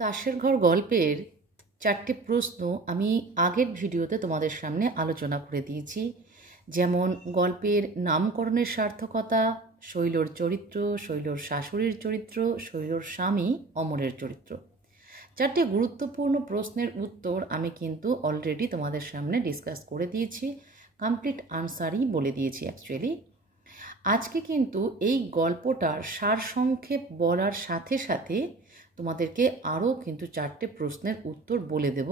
তাসের ঘর গল্পের 4টে প্রশ্ন আমি আগের ভিডিওতে তোমাদের সামনে আলোচনা করে দিয়েছি। যেমন গল্পের নামকরণের সার্থকতা, শৈলর চরিত্র, শৈলর শাশুড়ির চরিত্র, শৈলর স্বামী অমরের চরিত্র। 4টে গুরুত্বপূর্ণ প্রশ্নের উত্তর আমি কিন্তু অলরেডি তোমাদের সামনে ডিসকাস করে দিয়েছি, কমপ্লিট আনসারই বলে দিয়েছি অ্যাকচুয়ালি। আজকে কিন্তু এই গল্পটার সারসংক্ষেপ বলার সাথে সাথে তোমাদেরকে আরও কিন্তু 4টে প্রশ্নের উত্তর বলে দেব।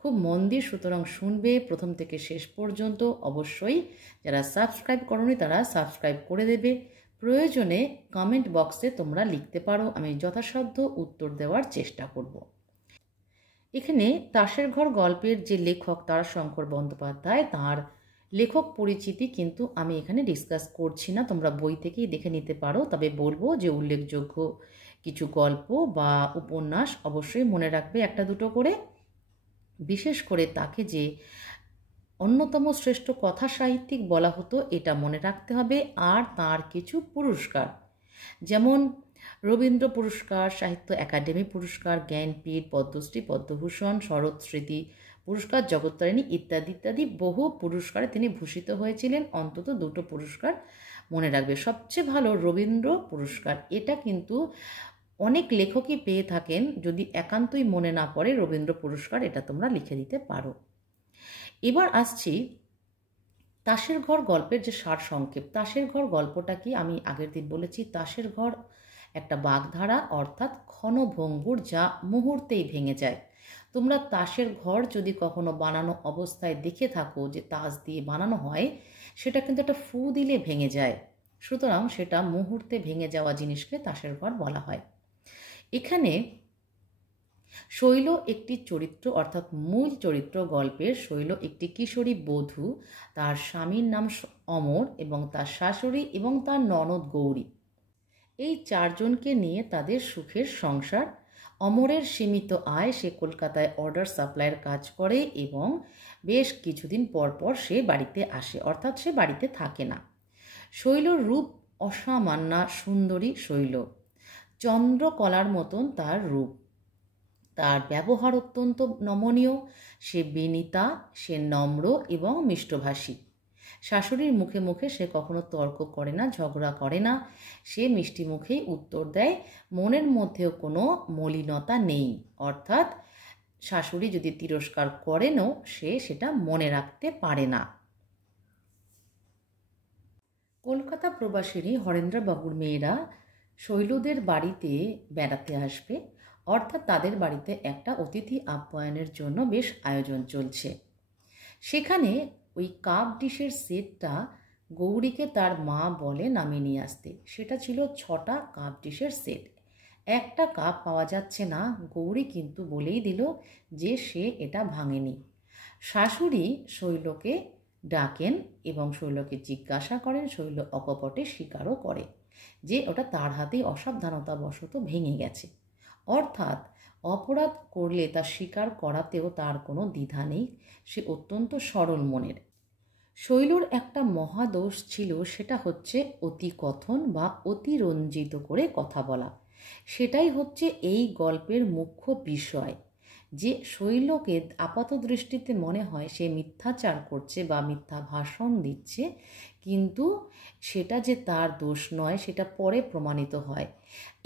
খুব মন দিয়ে সুতরাং শুনবে প্রথম থেকে শেষ পর্যন্ত। অবশ্যই যারা সাবস্ক্রাইব করোনি তারা সাবস্ক্রাইব করে দেবে। প্রয়োজনে কমেন্ট বক্সে তোমরা লিখতে পারো, আমি যথাসাধ্য উত্তর দেওয়ার চেষ্টা করব। এখানে তাসের ঘর গল্পের যে লেখক তারাশঙ্কর বন্দ্যোপাধ্যায়, তাঁর লেখক পরিচিতি কিন্তু আমি এখানে ডিসকাস করছি না, তোমরা বই থেকেই দেখে নিতে পারো। তবে বলবো যে উল্লেখযোগ্য কিছু গল্প বা উপন্যাস অবশ্যই মনে রাখবে একটা দুটো করে। বিশেষ করে তাকে যে অন্যতম শ্রেষ্ঠ কথা সাহিত্যিক বলা হতো এটা মনে রাখতে হবে। আর তার কিছু পুরস্কার, যেমন রবীন্দ্র পুরস্কার, সাহিত্য একাডেমি পুরস্কার, জ্ঞানপীঠ, পদ্মশ্রী, পদ্মভূষণ, শরৎ স্মৃতি পুরস্কার, জগত্তারিণী ইত্যাদি ইত্যাদি বহু পুরস্কারে তিনি ভূষিত হয়েছিলেন। অন্তত দুটো পুরস্কার মনে রাখবে। সবচেয়ে ভালো রবীন্দ্র পুরস্কার, এটা কিন্তু অনেক লেখকই পেয়ে থাকেন। যদি একান্তই মনে না পড়ে রবীন্দ্র পুরস্কার, এটা তোমরা লিখে দিতে পারো। এবার আসছি তাসের ঘর গল্পের যে সারসংক্ষেপ। তাসের ঘর গল্পটা কি আমি আগের দিন বলেছি। তাসের ঘর একটা বাগধারা, অর্থাৎ ক্ষণভঙ্গুর, যা মুহূর্তেই ভেঙে যায়। তোমরা তাসের ঘর যদি কখনো বানানো অবস্থায় দেখে থাকো যে তাস দিয়ে বানানো হয়, সেটা কিন্তু একটা ফু দিলে ভেঙে যায়। সুতরাং সেটা মুহূর্তে ভেঙে যাওয়া জিনিসকে তাসের ঘর বলা হয়। এখানে শৈল একটি চরিত্র, অর্থাৎ মূল চরিত্র গল্পের। শৈল একটি কিশোরী বধূ, তার স্বামীর নাম অমর এবং তার শাশুড়ি এবং তার ননদ গৌরী। এই চারজনকে নিয়ে তাদের সুখের সংসার। অমরের সীমিত আয়, সে কলকাতায় অর্ডার সাপ্লাইয়ের কাজ করে এবং বেশ কিছুদিন পর পর সে বাড়িতে আসে, অর্থাৎ সে বাড়িতে থাকে না। শৈলর রূপ অসামান্য সুন্দরী। শৈল চন্দ্রকলার মতন তার রূপ, তার ব্যবহার অত্যন্ত নমনীয়। সে বিনীতা, সে নম্র এবং মিষ্টভাষী। শাশুড়ির মুখে মুখে সে কখনো তর্ক করে না, ঝগড়া করে না। সে মিষ্টি মুখেই উত্তর দেয়, মনের মধ্যেও কোনো মলিনতা নেই। অর্থাৎ শাশুড়ি যদি তিরস্কার করেনও সে সেটা মনে রাখতে পারে না। কলকাতা প্রবাসিনী হরেন্দ্রবাবুর মেয়েরা শৈলদের বাড়িতে বেড়াতে আসবে, অর্থাৎ তাদের বাড়িতে একটা অতিথি আপ্যায়নের জন্য বেশ আয়োজন চলছে। সেখানে ওই কাপ ডিশের সেটটা গৌরীকে তার মা বলে নামিয়ে নিয়ে আসতে। সেটা ছিল 6টা কাপ ডিশের সেট। একটা কাপ পাওয়া যাচ্ছে না। গৌরী কিন্তু বলেই দিল যে সে এটা ভাঙেনি। শাশুড়ি শৈলকে ডাকেন এবং শৈলকে জিজ্ঞাসা করেন। শৈল অকপটে স্বীকারও করে যে ওটা তার হাতেই অসাবধানতাবশত ভেঙে গেছে। অর্থাৎ অপরাধ করলে তা স্বীকার করাতেও তার কোনো দ্বিধা নেই। সে অত্যন্ত সরল মনের। শৈলর একটা মহাদোষ ছিল, সেটা হচ্ছে অতিকথন বা অতিরঞ্জিত করে কথা বলা। সেটাই হচ্ছে এই গল্পের মুখ্য বিষয়, যে শৈলকে আপাত দৃষ্টিতে মনে হয় সে মিথ্যাচার করছে বা মিথ্যা ভাষণ দিচ্ছে, কিন্তু সেটা যে তার দোষ নয় সেটা পরে প্রমাণিত হয়।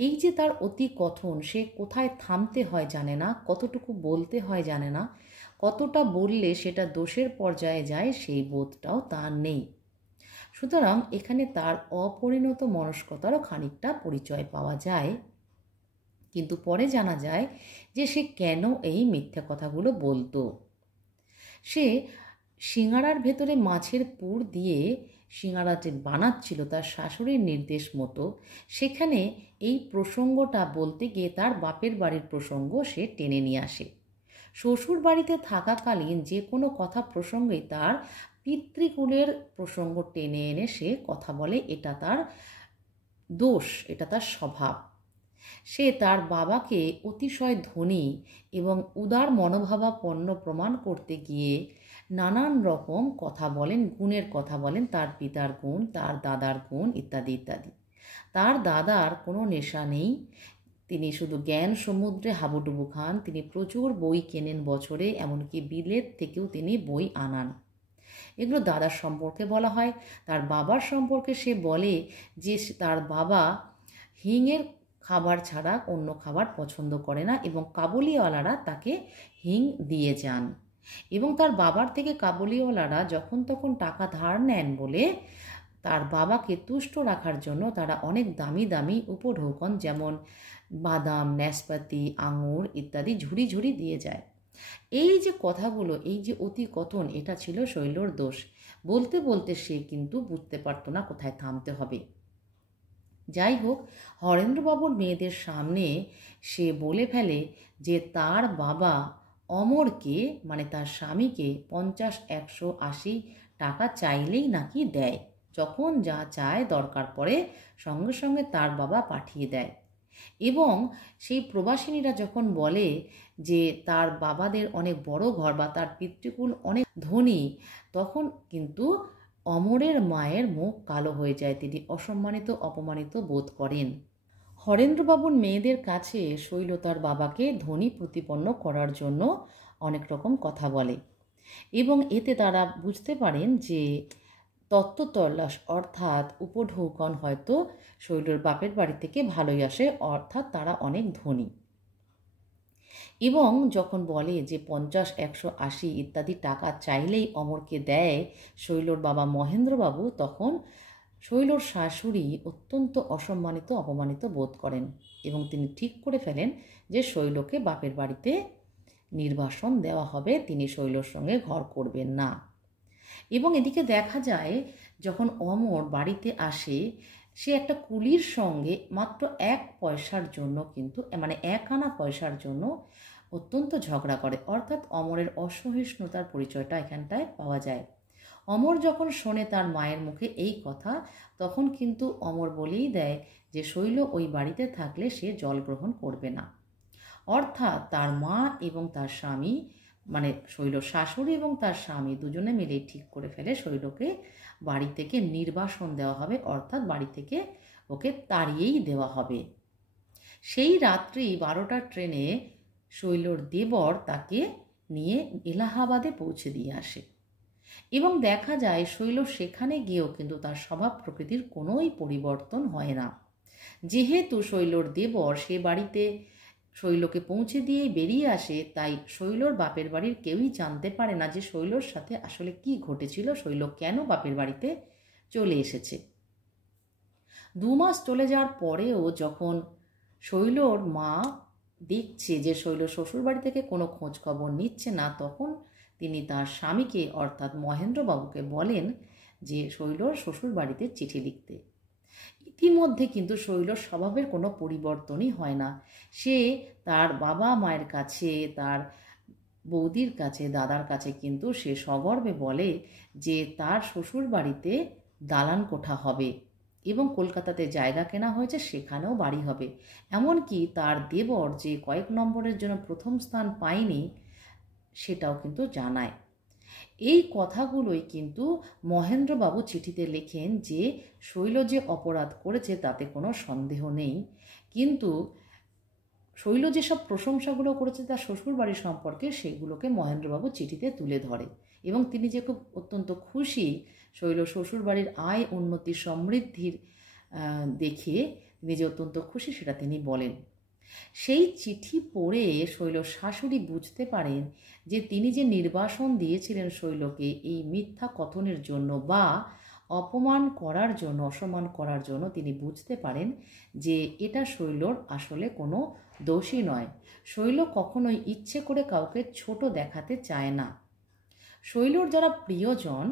এই যে তার অতি কথন, সে কোথায় থামতে হয় জানে না, কতটুকু বলতে হয় জানে না, কতটা বললে সেটা দোষের পর্যায়ে যায় সেই বোধটাও তার নেই। সুতরাং এখানে তার অপরিণত মনস্কতারও খানিকটা পরিচয় পাওয়া যায়। কিন্তু পরে জানা যায় যে সে কেন এই মিথ্যা কথাগুলো বলতো। সে সিঙাড়ার ভেতরে মাছের পুর দিয়ে সিঙাড়া যে বানাচ্ছিল তার শাশুড়ির নির্দেশ মতো, সেখানে এই প্রসঙ্গটা বলতে গিয়ে তার বাপের বাড়ির প্রসঙ্গ সে টেনে নিয়ে আসে। শ্বশুর বাড়িতে থাকাকালীন যে কোনো কথা প্রসঙ্গে তার পিতৃকুলের প্রসঙ্গ টেনে এনে সে কথা বলে। এটা তার দোষ, এটা তার স্বভাব। সে তার বাবাকে অতিশয় ধনী এবং উদার মনোভাবাপন্ন প্রমাণ করতে গিয়ে নানান রকম কথা বলেন, গুণের কথা বলেন, তার পিতার গুণ, তার দাদার গুণ ইত্যাদি ইত্যাদি। তার দাদার কোনো নেশা নেই, তিনি শুধু জ্ঞান সমুদ্রে হাবুডুবু খান, তিনি প্রচুর বই কেনেন বছরে, এমনকি বিলেত থেকেও তিনি বই আনান। এগুলো দাদার সম্পর্কে বলা হয়। তার বাবার সম্পর্কে সে বলে যে তার বাবা হিঙের খাবার ছাড়া অন্য খাবার পছন্দ করে না এবং কাবুলিওয়ালারা তাকে হিং দিয়ে যান। এবং তার বাবার থেকে কাবুলিওয়ালারা যখন তখন টাকা ধার নেন বলে তার বাবাকে তুষ্ট রাখার জন্য তারা অনেক দামি দামি উপঢৌকন যেমন বাদাম, নাশপাতি, আঙুর ইত্যাদি ঝুড়ি ঝুড়ি দিয়ে যায়। এই যে কথাগুলো, এই যে অতিকথন, এটা ছিল শৈলর দোষ। বলতে বলতে সে কিন্তু বুঝতে পারতো না কোথায় থামতে হবে। যাই হোক, হরেন্দ্রবাবুর মেয়েদের সামনে সে বলে ফেলে যে তার বাবা অমরকে মানে তার স্বামীকে 50, 100, 80 টাকা চাইলেই নাকি দেয়। যখন যা চায় দরকার পড়ে সঙ্গে সঙ্গে তার বাবা পাঠিয়ে দেয়। এবং সেই প্রবাসিনীরা যখন বলে যে তার বাবাদের অনেক বড় ঘর বা তার পিতৃকুল অনেক ধনী, তখন কিন্তু অমরের মায়ের মুখ কালো হয়ে যায়। তিনি অসম্মানিত অপমানিত বোধ করেন। হরেন্দ্রবাবুর মেয়েদের কাছে শৈল তার বাবাকে ধনী প্রতিপন্ন করার জন্য অনেক রকম কথা বলে এবং এতে তারা বুঝতে পারেন যে তত্ত্বতল্লাশ অর্থাৎ উপঢৌকন হয়তো শৈলর বাপের বাড়ি থেকে ভালোই আসে, অর্থাৎ তারা অনেক ধনী। এবং যখন বলে যে 50, 100, 80 ইত্যাদি টাকা চাইলেই অমরকে দেয় শৈলর বাবা মহেন্দ্রবাবু, তখন শৈলর শাশুড়ি অত্যন্ত অসম্মানিত অপমানিত বোধ করেন এবং তিনি ঠিক করে ফেলেন যে শৈলকে বাপের বাড়িতে নির্বাসন দেওয়া হবে, তিনি শৈলর সঙ্গে ঘর করবেন না। এবং এদিকে দেখা যায় যখন অমর বাড়িতে আসে, সে একটা কুলির সঙ্গে মাত্র 1 পয়সার জন্য কিন্তু মানে 1 আনা পয়সার জন্য অত্যন্ত ঝগড়া করে, অর্থাৎ অমরের অসহিষ্ণুতার পরিচয়টা এখানটায় পাওয়া যায়। অমর যখন শোনে তার মায়ের মুখে এই কথা, তখন কিন্তু অমর বলেই দেয় যে শৈল ওই বাড়িতে থাকলে সে জল গ্রহণ করবে না। অর্থাৎ তার মা এবং তার স্বামী মানে শৈলর শাশুড়ি এবং তার স্বামী দুজনে মিলেই ঠিক করে ফেলে শৈলকে বাড়ি থেকে নির্বাসন দেওয়া হবে, অর্থাৎ বাড়ি থেকে ওকে তাড়িয়েই দেওয়া হবে। সেই রাত্রি 12টার ট্রেনে শৈলর দেবর তাকে নিয়ে এলাহাবাদে পৌঁছে দিয়ে আসে এবং দেখা যায় শৈল সেখানে গিয়েও কিন্তু তার স্বভাব প্রকৃতির কোনোই পরিবর্তন হয় না। যেহেতু শৈলর দেবর সে বাড়িতে শৈলকে পৌঁছে দিয়েই বেরিয়ে আসে, তাই শৈলর বাপের বাড়ির কেউই জানতে পারে না যে শৈলর সাথে আসলে কি ঘটেছিল, শৈল কেন বাপের বাড়িতে চলে এসেছে। 2 মাস চলে যাওয়ার পরেও যখন শৈলর মা দেখছে যে শৈল শ্বশুর বাড়ি থেকে কোনো খোঁজ খবর নিচ্ছে না, তখন তিনি তার স্বামীকে অর্থাৎ মহেন্দ্রবাবুকে বলেন যে শৈলর শ্বশুর বাড়িতে চিঠি লিখতে। ইতিমধ্যে কিন্তু শৈলর স্বভাবের কোনো পরিবর্তনই হয় না। সে তার বাবা মায়ের কাছে, তার বৌদির কাছে, দাদার কাছে কিন্তু সে সগর্বে বলে যে তার শ্বশুর বাড়িতে দালান কোঠা হবে এবং কলকাতাতে জায়গা কেনা হয়েছে, সেখানেও বাড়ি হবে। এমনকি তার দেবর যে কয়েক নম্বরের জন্য প্রথম স্থান পায়নি সেটাও কিন্তু জানায়। এই কথাগুলোই কিন্তু মহেন্দ্রবাবু চিঠিতে লেখেন যে শৈল যে অপরাধ করেছে তাতে কোনো সন্দেহ নেই, কিন্তু শৈল যেসব প্রশংসাগুলো করেছে তার শ্বশুরবাড়ি সম্পর্কে সেগুলোকে মহেন্দ্রবাবু চিঠিতে তুলে ধরে এবং তিনি যে খুব অত্যন্ত খুশি শৈল শ্বশুরবাড়ির আয় উন্নতি সমৃদ্ধির দেখে তিনি যে অত্যন্ত খুশি সেটা তিনি বলেন। সেই চিঠি পড়ে শৈল শাশুড়ি বুঝতে পারেন যে তিনি যে নির্বাসন দিয়েছিলেন শৈলকে এই মিথ্যা কথনের জন্য বা অপমান করার জন্য, অসম্মান করার জন্য, তিনি বুঝতে পারেন যে এটা শৈলর আসলে কোনো দোষী নয়। শৈল কখনোই ইচ্ছে করে কাউকে ছোট দেখাতে চায় না। শৈলর যারা প্রিয়জন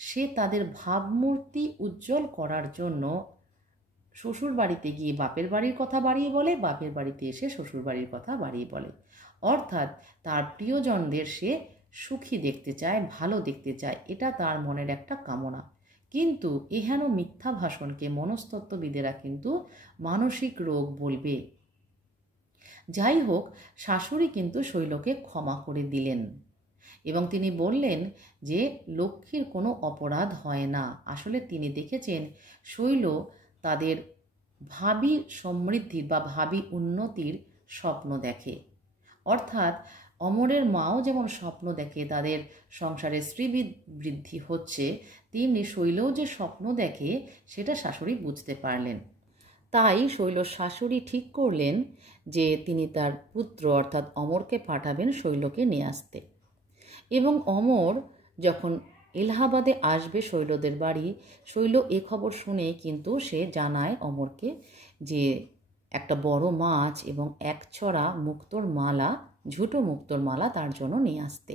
সে তাদের ভাবমূর্তি উজ্জ্বল করার জন্য শ্বশুর বাড়িতে গিয়ে বাপের বাড়ির কথা বাড়িয়ে বলে, বাপের বাড়িতে এসে শ্বশুর বাড়ির কথা বাড়িয়ে বলে। অর্থাৎ তার প্রিয়জনদের সে সুখী দেখতে চায়, ভালো দেখতে চায়, এটা তার মনের একটা কামনা। কিন্তু এহেন মিথ্যা ভাষণকে মনস্তত্ত্ববিদেরা কিন্তু মানসিক রোগ বলবে। যাই হোক, শাশুড়ি কিন্তু শৈলকে ক্ষমা করে দিলেন এবং তিনি বললেন যে লক্ষ্মীর কোনো অপরাধ হয় না। আসলে তিনি দেখেছেন শৈল তাদের ভাবী সমৃদ্ধির বা ভাবী উন্নতির স্বপ্ন দেখে। অর্থাৎ অমরের মাও যেমন স্বপ্ন দেখে তাদের সংসারে স্ত্রী বৃদ্ধি হচ্ছে, তেমনি শৈলও যে স্বপ্ন দেখে সেটা শাশুড়ি বুঝতে পারলেন। তাই শৈলর শাশুড়ি ঠিক করলেন যে তিনি তার পুত্র অর্থাৎ অমরকে পাঠাবেন শৈলকে নিয়ে আসতে। এবং অমর যখন এলাহাবাদে আসবে শৈলদের বাড়ি, শৈল এ খবর শুনে কিন্তু সে জানায় অমরকে যে একটা বড় মাছ এবং এক ছড়া মুক্তোর মালা, ঝুটো মুক্তোর মালা তার জন্য নিয়ে আসতে।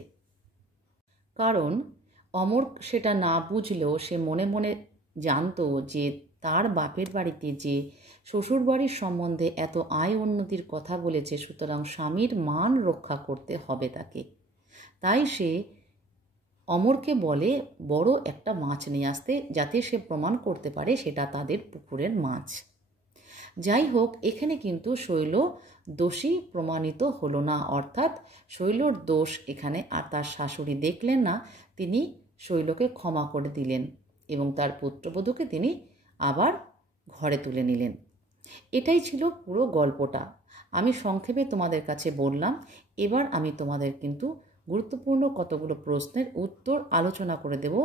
কারণ অমর সেটা না বুঝলেও সে মনে মনে জানতো যে তার বাপের বাড়িতে যে শ্বশুর বাড়ির সম্বন্ধে এত আয় উন্নতির কথা বলেছে, সুতরাং স্বামীর মান রক্ষা করতে হবে তাকে। তাই সে অমরকে বলে বড় একটা মাছ নিয়ে আসতে, যাতে সে প্রমাণ করতে পারে সেটা তাদের পুকুরের মাছ। যাই হোক, এখানে কিন্তু শৈল দোষী প্রমাণিত হলো না, অর্থাৎ শৈলর দোষ এখানে আর তার শাশুড়ি দেখলেন না। তিনি শৈলকে ক্ষমা করে দিলেন এবং তার পুত্রবধূকে তিনি আবার ঘরে তুলে নিলেন। এটাই ছিল পুরো গল্পটা। আমি সংক্ষেপে তোমাদের কাছে বললাম। এবার আমি তোমাদের কিন্তু গুরুত্বপূর্ণ কতগুলো প্রশ্নের উত্তর আলোচনা করে দেব।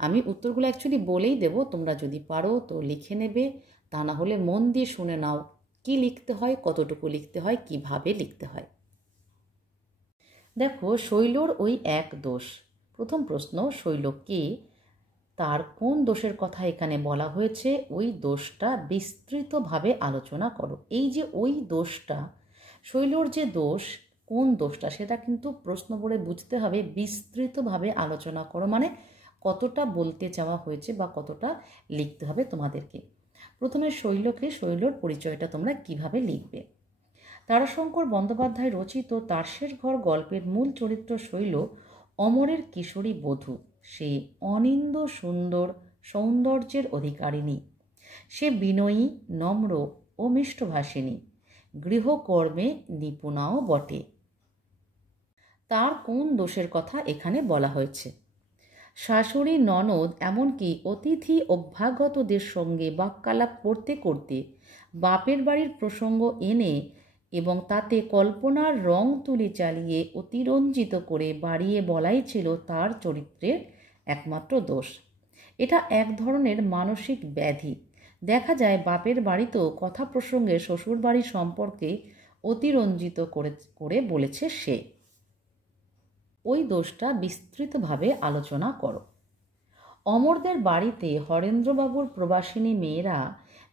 আমি উত্তরগুলো অ্যাকচুয়ালি বলেই দেব, তোমরা যদি পারো তো লিখে নেবে, তা না হলে মন দিয়ে শুনে নাও কি লিখতে হয়, কতটুকু লিখতে হয়, কিভাবে লিখতে হয়। দেখো, শৈলর ওই এক দোষ। প্রথম প্রশ্ন, শৈল কে, তার কোন দোষের কথা এখানে বলা হয়েছে, ওই দোষটা বিস্তৃতভাবে আলোচনা করো। এই যে ওই দোষটা, শৈলর যে দোষ, কোন দোষটা সেটা কিন্তু প্রশ্ন পড়ে বুঝতে হবে। বিস্তৃতভাবে আলোচনা করো মানে কতটা বলতে চাওয়া হয়েছে বা কতটা লিখতে হবে তোমাদেরকে। প্রথমে শৈলকে, শৈলর পরিচয়টা তোমরা কিভাবে লিখবে। তারাশঙ্কর বন্দ্যোপাধ্যায় রচিত তারসের ঘর গল্পের মূল চরিত্র শৈল অমরের কিশোরী বধূ। সে অনিন্দ সুন্দর সৌন্দর্যের অধিকারিণী। সে বিনয়ী, নম্র ও মিষ্টভাষিণী, গৃহকর্মে নিপুণাও বটে। তার কোন দোষের কথা এখানে বলা হয়েছে? শাশুড়ি, ননদ, এমনকি অতিথি অভ্যাগতদের সঙ্গে বাক্যালাপ করতে করতে বাপের বাড়ির প্রসঙ্গ এনে এবং তাতে কল্পনার রং তুলি চালিয়ে অতিরঞ্জিত করে বাড়িয়ে বলাই ছিল তার চরিত্রের একমাত্র দোষ। এটা এক ধরনের মানসিক ব্যাধি। দেখা যায় বাপের বাড়িতেও কথা প্রসঙ্গে শ্বশুর বাড়ির সম্পর্কে অতিরঞ্জিত করে বলেছে সে। ওই দোষটা বিস্তৃতভাবে আলোচনা করো। অমরদের বাড়িতে হরেন্দ্রবাবুর প্রবাসিনী মেয়েরা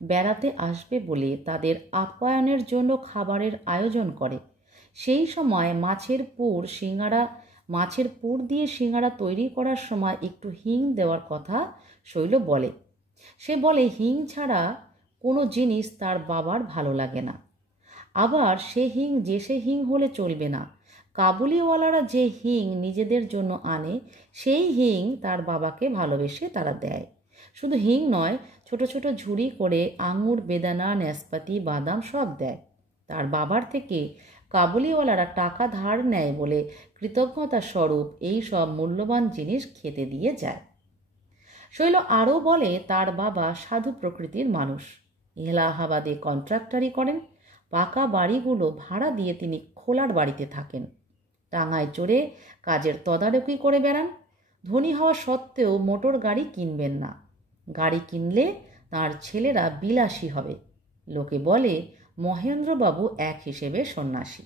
বেড়াতে আসবে বলে তাদের আপ্যায়নের জন্য খাবারের আয়োজন করে। সেই সময় মাছের পুর দিয়ে সিঙ্গারা তৈরি করার সময় একটু হিং দেওয়ার কথা শৈল বলে। সে বলে হিং ছাড়া কোনো জিনিস তার বাবার ভালো লাগে না। আবার সে হিং হলে চলবে না। কাবুলিওয়ালারা যে হিং নিজেদের জন্য আনে, সেই হিং তার বাবাকে ভালোবেসে তারা দেয়। শুধু হিং নয়, ছোট ছোট ঝুড়ি করে আঙুর, বেদানা, নাশপাতি, বাদাম সব দেয়। তার বাবার থেকে কাবুলিওয়ালারা টাকা ধার নেয় বলে কৃতজ্ঞতা স্বরূপ এই সব মূল্যবান জিনিস খেতে দিয়ে যায়। শৈল আরও বলে তার বাবা সাধু প্রকৃতির মানুষ। এলাহাবাদে কন্ট্রাক্টারি করেন। পাকা বাড়িগুলো ভাড়া দিয়ে তিনি খোলার বাড়িতে থাকেন। টাঙায় চড়ে কাজের তদারকি করে বেড়ান। ধনী হওয়া সত্ত্বেও মোটর গাড়ি কিনবেন না। গাড়ি কিনলে তার ছেলেরা বিলাসী হবে। লোকে বলে মহেন্দ্রবাবু এক হিসেবে সন্ন্যাসী।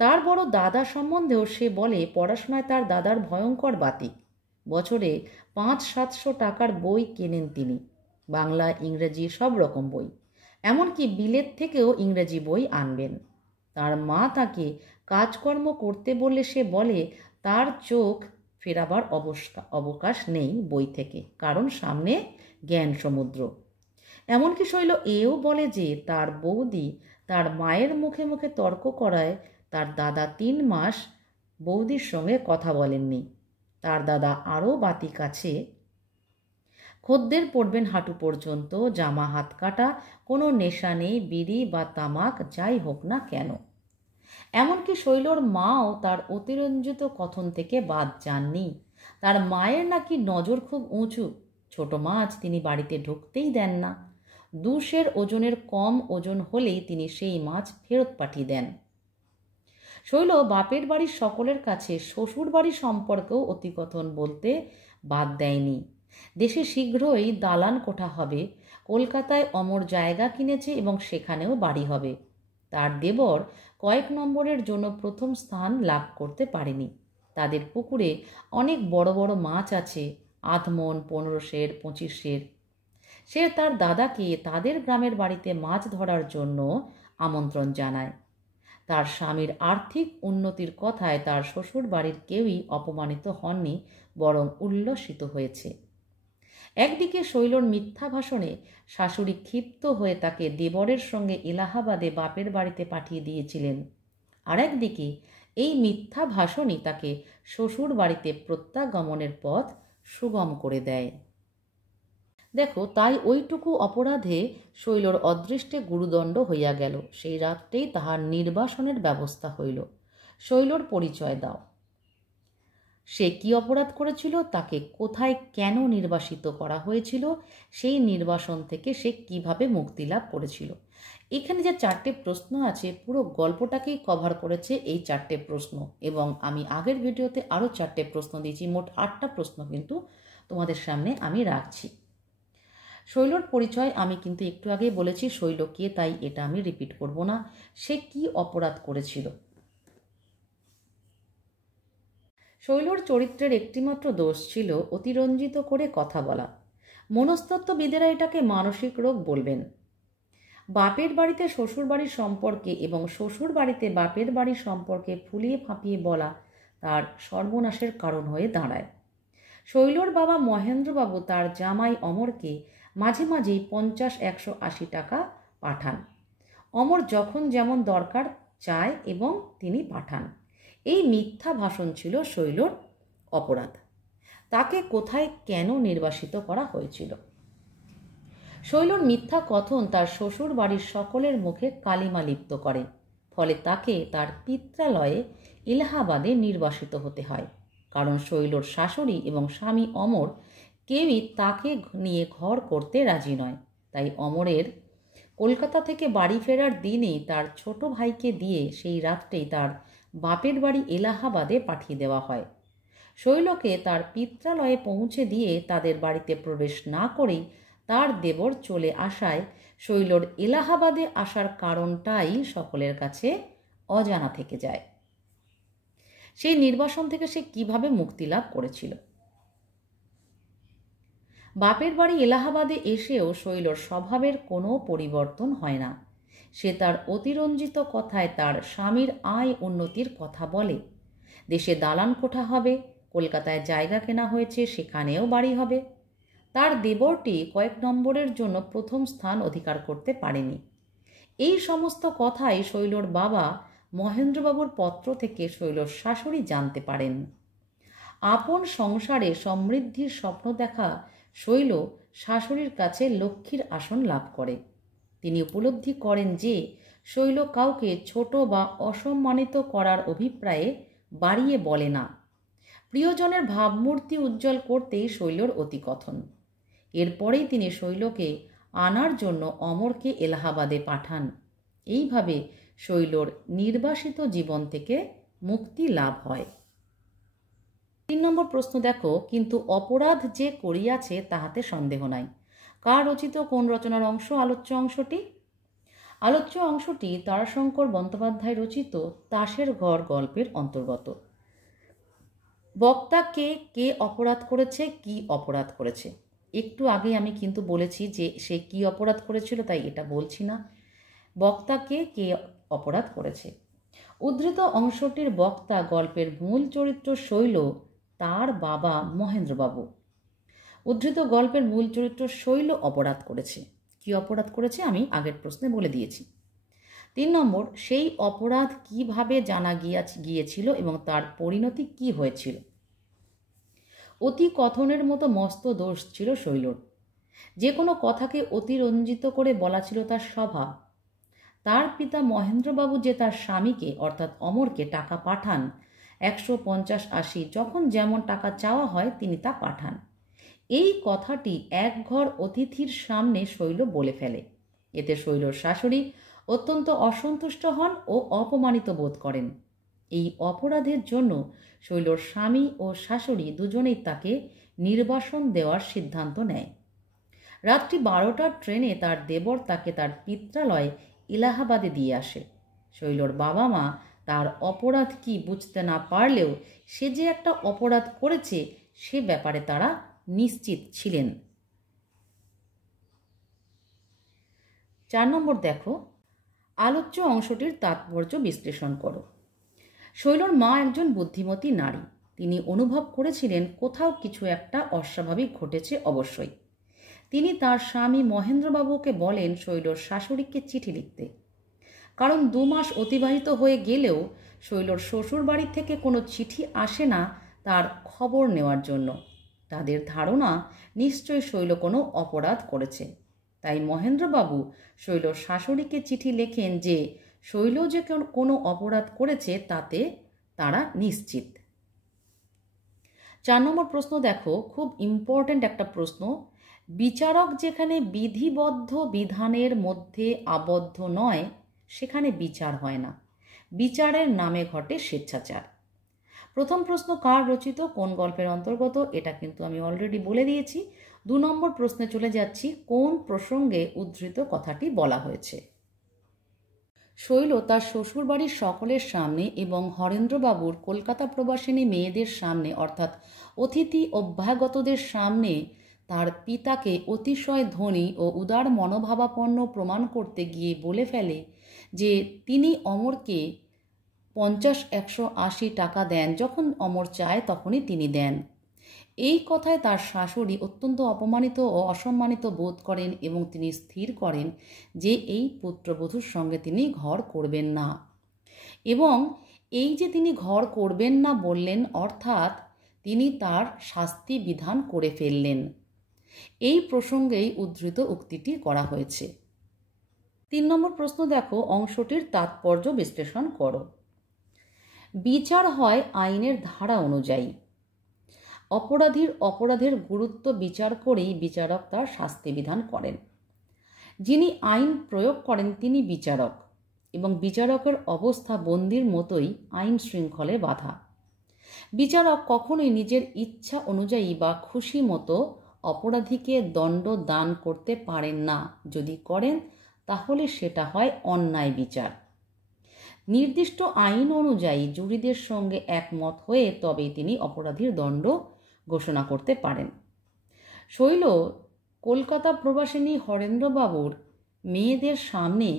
তার বড় দাদা সম্বন্ধেও সে বলে পড়াশোনায় তার দাদার ভয়ঙ্কর বাতিক। বছরে 500-700 টাকার বই কেনেন তিনি, বাংলা, ইংরেজি সব রকম বই। এমনকি বিলেত থেকেও ইংরেজি বই আনবেন। তার মা তাকে কাজকর্ম করতে বললে সে বলে তার চোখ ফেরাবার অবকাশ নেই বই থেকে, কারণ সামনে জ্ঞান সমুদ্র। এমনকি শৈল এও বলে যে তার বৌদি তার মায়ের মুখে মুখে তর্ক করায় তার দাদা 3 মাস বৌদির সঙ্গে কথা বলেননি। তার দাদা আরও বাতিক আছে। খদ্দের পড়বেন হাঁটু পর্যন্ত, জামা হাত কাটা, কোনো নেশা নেই, বিড়ি বা তামাক যাই হোক না কেন। এমনকি শৈলর মাও তার অতিরঞ্জিত কথন থেকে বাদ যাননি। তার মায়ের নাকি নজর খুব উঁচু। ছোট মাছ তিনি বাড়িতে ঢুকতেই দেন না। 2 ওজনের কম ওজন হলেই তিনি সেই মাছ ফেরত পাঠিয়ে দেন। শৈল বাপের বাড়ির সকলের কাছে শ্বশুর বাড়ির সম্পর্কেও অতিকথন বলতে বাদ দেয়নি। দেশে শীঘ্রই দালান কোঠা হবে, কলকাতায় অমর জায়গা কিনেছে এবং সেখানেও বাড়ি হবে। তার দেবর কয়েক নম্বরের জন্য প্রথম স্থান লাভ করতে পারেনি। তাদের পুকুরে অনেক বড় বড় মাছ আছে, 8 মণ, 15 সের, 25 সের। সে তার দাদাকে তাদের গ্রামের বাড়িতে মাছ ধরার জন্য আমন্ত্রণ জানায়। তার স্বামীর আর্থিক উন্নতির কথায় তার শ্বশুর বাড়ির কেউই অপমানিত হননি, বরং উল্লসিত হয়েছে। একদিকে শৈলর মিথ্যা ভাষণে শাশুড়ি ক্ষিপ্ত হয়ে তাকে দেবরের সঙ্গে এলাহাবাদে বাপের বাড়িতে পাঠিয়ে দিয়েছিলেন, আর একদিকে এই মিথ্যা ভাষণই তাকে শ্বশুর বাড়িতে প্রত্যাগমনের পথ সুগম করে দেয়। দেখো, তাই ওইটুকু অপরাধে শৈলর অদৃষ্টে গুরুদণ্ড হইয়া গেল। সেই রাত্রেই তাহার নির্বাসনের ব্যবস্থা হইল। শৈলর পরিচয় দাও। সে কি অপরাধ করেছিল, তাকে কোথায় কেন নির্বাসিত করা হয়েছিল, সেই নির্বাসন থেকে সে কিভাবে মুক্তি লাভ করেছিল। এখানে যে 4টে প্রশ্ন আছে, পুরো গল্পটাকেই কভার করেছে এই 4টে প্রশ্ন, এবং আমি আগের ভিডিওতে আরও 4টে প্রশ্ন দিয়েছি। মোট 8টা প্রশ্ন কিন্তু তোমাদের সামনে আমি রাখছি। শৈলর পরিচয় আমি কিন্তু একটু আগেই বলেছি শৈল কে, তাই এটা আমি রিপিট করব না। সে কি অপরাধ করেছিল? শৈলর চরিত্রের একটিমাত্র দোষ ছিল অতিরঞ্জিত করে কথা বলা। মনস্তত্ত্ববিদেরা এটাকে মানসিক রোগ বলবেন। বাপের বাড়িতে শ্বশুর বাড়ির সম্পর্কে এবং শ্বশুর বাড়িতে বাপের বাড়ির সম্পর্কে ফুলিয়ে ফাঁপিয়ে বলা তার সর্বনাশের কারণ হয়ে দাঁড়ায়। শৈলর বাবা মহেন্দ্রবাবু তার জামাই অমরকে মাঝে মাঝেই 50-180 টাকা পাঠান। অমর যখন যেমন দরকার চায় এবং তিনি পাঠান। এই মিথ্যা ভাষণ ছিল শৈলর অপরাধ। তাকে কোথায় কেন নির্বাসিত করা হয়েছিল? শৈলর মিথ্যা কথন তার শ্বশুর বাড়ির সকলের মুখে কালিমা লিপ্ত করে, ফলে তাকে তার পিত্রালয়ে এলাহাবাদে নির্বাসিত হতে হয়। কারণ শৈলর শাশুড়ি এবং স্বামী অমর কেউই তাকে নিয়ে ঘর করতে রাজি নয়। তাই অমরের কলকাতা থেকে বাড়ি ফেরার দিনই তার ছোট ভাইকে দিয়ে সেই রাত্রেই তার বাপের বাড়ি এলাহাবাদে পাঠিয়ে দেওয়া হয়। শৈলকে তার পিত্রালয়ে পৌঁছে দিয়ে তাদের বাড়িতে প্রবেশ না করেই তার দেবর চলে আসায় শৈলর এলাহাবাদে আসার কারণটাই সকলের কাছে অজানা থেকে যায়। সেই নির্বাসন থেকে সে কিভাবে মুক্তি লাভ করেছিল? বাপের বাড়ি এলাহাবাদে এসেও শৈলর স্বভাবের কোনো পরিবর্তন হয় না। সে তার অতিরঞ্জিত কথায় তার স্বামীর আয় উন্নতির কথা বলে। দেশে দালান কোঠা হবে, কলকাতায় জায়গা কেনা হয়েছে, সেখানেও বাড়ি হবে। তার দেবরটি কয়েক নম্বরের জন্য প্রথম স্থান অধিকার করতে পারেনি। এই সমস্ত কথাই শৈলর বাবা মহেন্দ্রবাবুর পত্র থেকে শৈলর শাশুড়ি জানতে পারেন। আপন সংসারে সমৃদ্ধির স্বপ্ন দেখা শৈল শাশুড়ির কাছে লক্ষ্মীর আসন লাভ করে। তিনি উপলব্ধি করেন যে শৈল কাউকে ছোট বা অসম্মানিত করার অভিপ্রায়ে বাড়িয়ে বলে না। প্রিয়জনের ভাবমূর্তি উজ্জ্বল করতেই শৈলর অতিকথন। এরপরেই তিনি শৈলকে আনার জন্য অমরকে এলাহাবাদে পাঠান। এইভাবে শৈলর নির্বাসিত জীবন থেকে মুক্তি লাভ হয়। 3 নম্বর প্রশ্ন দেখো, কিন্তু অপরাধ যে করিয়াছে তাহাতে সন্দেহ নাই। কার রচিত কোন রচনার অংশ আলোচ্য অংশটি? আলোচ্য অংশটি তারাশঙ্কর বন্দ্যোপাধ্যায় রচিত তাসের ঘর গল্পের অন্তর্গত। বক্তা কে অপরাধ করেছে, কি অপরাধ করেছে। একটু আগে আমি কিন্তু বলেছি যে সে কি অপরাধ করেছিল, তাই এটা বলছি না। বক্তাকে কে অপরাধ করেছে। উদ্ধৃত অংশটির বক্তা গল্পের মূল চরিত্র শৈল, তার বাবা মহেন্দ্রবাবু। উদ্ধৃত গল্পের মূল চরিত্র শৈল অপরাধ করেছে। কি অপরাধ করেছে আমি আগের প্রশ্নে বলে দিয়েছি। 3 নম্বর, সেই অপরাধ কিভাবে জানা গিয়েছিল এবং তার পরিণতি কি হয়েছিল। অতি কথনের মতো মস্ত দোষ ছিল শৈলর। যে কোনো কথাকে অতিরঞ্জিত করে বলা ছিল তার স্বভাব। তার পিতা মহেন্দ্রবাবু যে তার স্বামীকে অর্থাৎ অমরকে টাকা পাঠান, 150-80 যখন যেমন টাকা চাওয়া হয় তিনি তা পাঠান। এই কথাটি একঘর অতিথির সামনে শৈল বলে ফেলে। এতে শৈলর শাশুড়ি অত্যন্ত অসন্তুষ্ট হন ও অপমানিত বোধ করেন। এই অপরাধের জন্য শৈলর স্বামী ও শাশুড়ি দুজনেই তাকে নির্বাসন দেওয়ার সিদ্ধান্ত নেয়। রাত্রি 12টার ট্রেনে তার দেবর তাকে তার পিত্রালয় এলাহাবাদে দিয়ে আসে। শৈলর বাবা মা তার অপরাধ কি বুঝতে না পারলেও সে যে একটা অপরাধ করেছে সে ব্যাপারে তারা নিশ্চিত ছিলেন। 4 নম্বর দেখো, আলোচ্য অংশটির তাৎপর্য বিশ্লেষণ করো। শৈলর মা একজন বুদ্ধিমতী নারী। তিনি অনুভব করেছিলেন কোথাও কিছু একটা অস্বাভাবিক ঘটেছে অবশ্যই। তিনি তার স্বামী মহেন্দ্রবাবুকে বলেন শৈলর শাশুড়িকে চিঠি লিখতে। কারণ 2 মাস অতিবাহিত হয়ে গেলেও শৈলর শ্বশুর বাড়ি থেকে কোনো চিঠি আসে না তার খবর নেওয়ার জন্য। তাদের ধারণা নিশ্চয়ই শৈল কোনো অপরাধ করেছে। তাই মহেন্দ্রবাবু শৈলর শাশুড়িকে চিঠি লেখেন যে শৈল যে কোনো অপরাধ করেছে তাতে তারা নিশ্চিত। 4 নম্বর প্রশ্ন দেখো, খুব ইম্পর্ট্যান্ট একটা প্রশ্ন। বিচারক যেখানে বিধিবদ্ধ বিধানের মধ্যে আবদ্ধ নয় সেখানে বিচার হয় না। বিচারের নামে ঘটে স্বেচ্ছাচার। প্রথম প্রশ্ন কার রচিত, কোন গল্পের অন্তর্গত, এটা কিন্তু আমি অলরেডি বলে দিয়েছি। 2 নম্বর প্রশ্নে চলে যাচ্ছি, কোন প্রসঙ্গে উদ্ধৃত কথাটি বলা হয়েছে। শৈল তার শ্বশুরবাড়ির সকলের সামনে এবং হরেন্দ্রবাবুর কলকাতা প্রবাসিনী মেয়েদের সামনে অর্থাৎ অতিথি অভ্যাগতদের সামনে তার পিতাকে অতিশয় ধনী ও উদার মনোভাবাপন্ন প্রমাণ করতে গিয়ে বলে ফেলে যে তিনি অমরকে 50-180 টাকা দেন, যখন অমর চায় তখনই তিনি দেন। এই কথায় তার শাশুড়ি অত্যন্ত অপমানিত ও অসম্মানিত বোধ করেন এবং তিনি স্থির করেন যে এই পুত্রবধূর সঙ্গে তিনি ঘর করবেন না। এবং এই যে তিনি ঘর করবেন না বললেন অর্থাৎ তিনি তার শাস্তি বিধান করে ফেললেন। এই প্রসঙ্গেই উদ্ধৃত উক্তিটি করা হয়েছে। 3 নম্বর প্রশ্ন দেখো, অংশটির তাৎপর্য বিশ্লেষণ করো। বিচার হয় আইনের ধারা অনুযায়ী। অপরাধের গুরুত্ব বিচার করেই বিচারক তার শাস্তি বিধান করেন। যিনি আইন প্রয়োগ করেন তিনি বিচারক এবং বিচারকের অবস্থা বন্দির মতোই আইন শৃঙ্খলে বাঁধা। বিচারক কখনোই নিজের ইচ্ছা অনুযায়ী বা খুশি মতো অপরাধীকে দণ্ড দান করতে পারেন না। যদি করেন তাহলে সেটা হয় অন্যায় বিচার। নির্দিষ্ট আইন অনুযায়ী জুরিদের সঙ্গে একমত হয়ে তবেই তিনি অপরাধীর দণ্ড ঘোষণা করতে পারেন। শৈল কলকাতা প্রবাসিনী হরেন্দ্রবাবুর মেয়েদের সামনে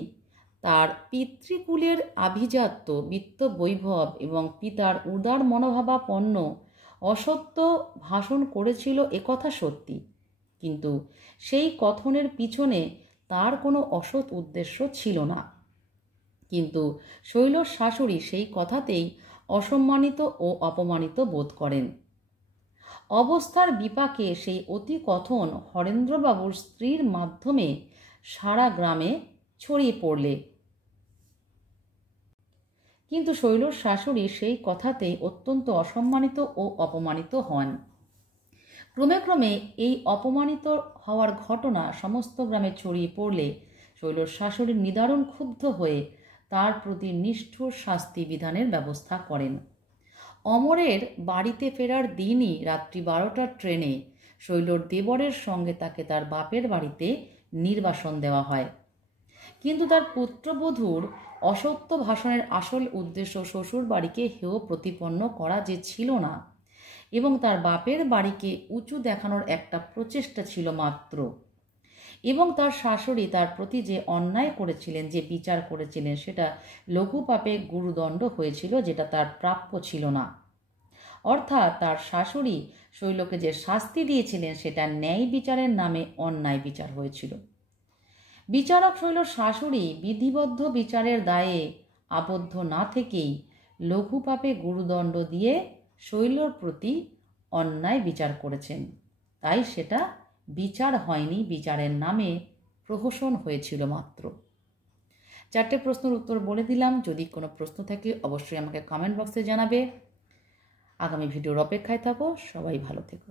তার পিতৃকুলের আভিজাত্য, বিত্ত বৈভব এবং পিতার উদার মনোভাবাপন্ন অসত্য ভাষণ করেছিল একথা সত্যি, কিন্তু সেই কথনের পিছনে তার কোনো অসৎ উদ্দেশ্য ছিল না। কিন্তু শৈলর শাশুড়ি সেই কথাতেই অসম্মানিত ও অপমানিত বোধ করেন। অবস্থার বিপাকে সেই অতি কথন হরেন্দ্রবাবুর স্ত্রীর মাধ্যমে সারা গ্রামে ছড়িয়ে পড়লে কিন্তু শৈলর শাশুড়ি সেই কথাতেই অত্যন্ত অসম্মানিত ও অপমানিত হন। ক্রমে ক্রমে এই অপমানিত হওয়ার ঘটনা সমস্ত গ্রামে ছড়িয়ে পড়লে শৈলর শাশুড়ি নিদারুণ ক্ষুব্ধ হয়ে তার প্রতি নিষ্ঠুর শাস্তি বিধানের ব্যবস্থা করেন। অমরের বাড়িতে ফেরার দিনই রাত্রি 12টার ট্রেনে শৈলর দেবরের সঙ্গে তাকে তার বাপের বাড়িতে নির্বাসন দেওয়া হয়। কিন্তু তার পুত্রবধূর অসত্য ভাষণের আসল উদ্দেশ্য শ্বশুর বাড়িকে হেয় প্রতিপন্ন করা যে ছিল না, এবং তার বাপের বাড়িকে উঁচু দেখানোর একটা প্রচেষ্টা ছিল মাত্র। এবং তার শাশুড়ি তার প্রতি যে অন্যায় করেছিলেন, যে বিচার করেছিলেন, সেটা লঘু পাপে গুরুদণ্ড হয়েছিল, যেটা তার প্রাপ্য ছিল না। অর্থাৎ তার শাশুড়ি শৈলকে যে শাস্তি দিয়েছিলেন সেটা ন্যায় বিচারের নামে অন্যায় বিচার হয়েছিল। বিচারক শৈলর শাশুড়ি বিধিবদ্ধ বিচারের দায়ে আবদ্ধ না থেকেই লঘু পাপে গুরুদণ্ড দিয়ে শৈলর প্রতি অন্যায় বিচার করেছেন। তাই সেটা বিচার হয়নি, বিচারের নামে প্রহসন হয়েছিল মাত্র। 4টে প্রশ্নের উত্তর বলে দিলাম। যদি কোনো প্রশ্ন থাকে অবশ্যই আমাকে কমেন্ট বক্সে জানাবে। আগামী ভিডিওর অপেক্ষায় থাকো। সবাই ভালো থেকো।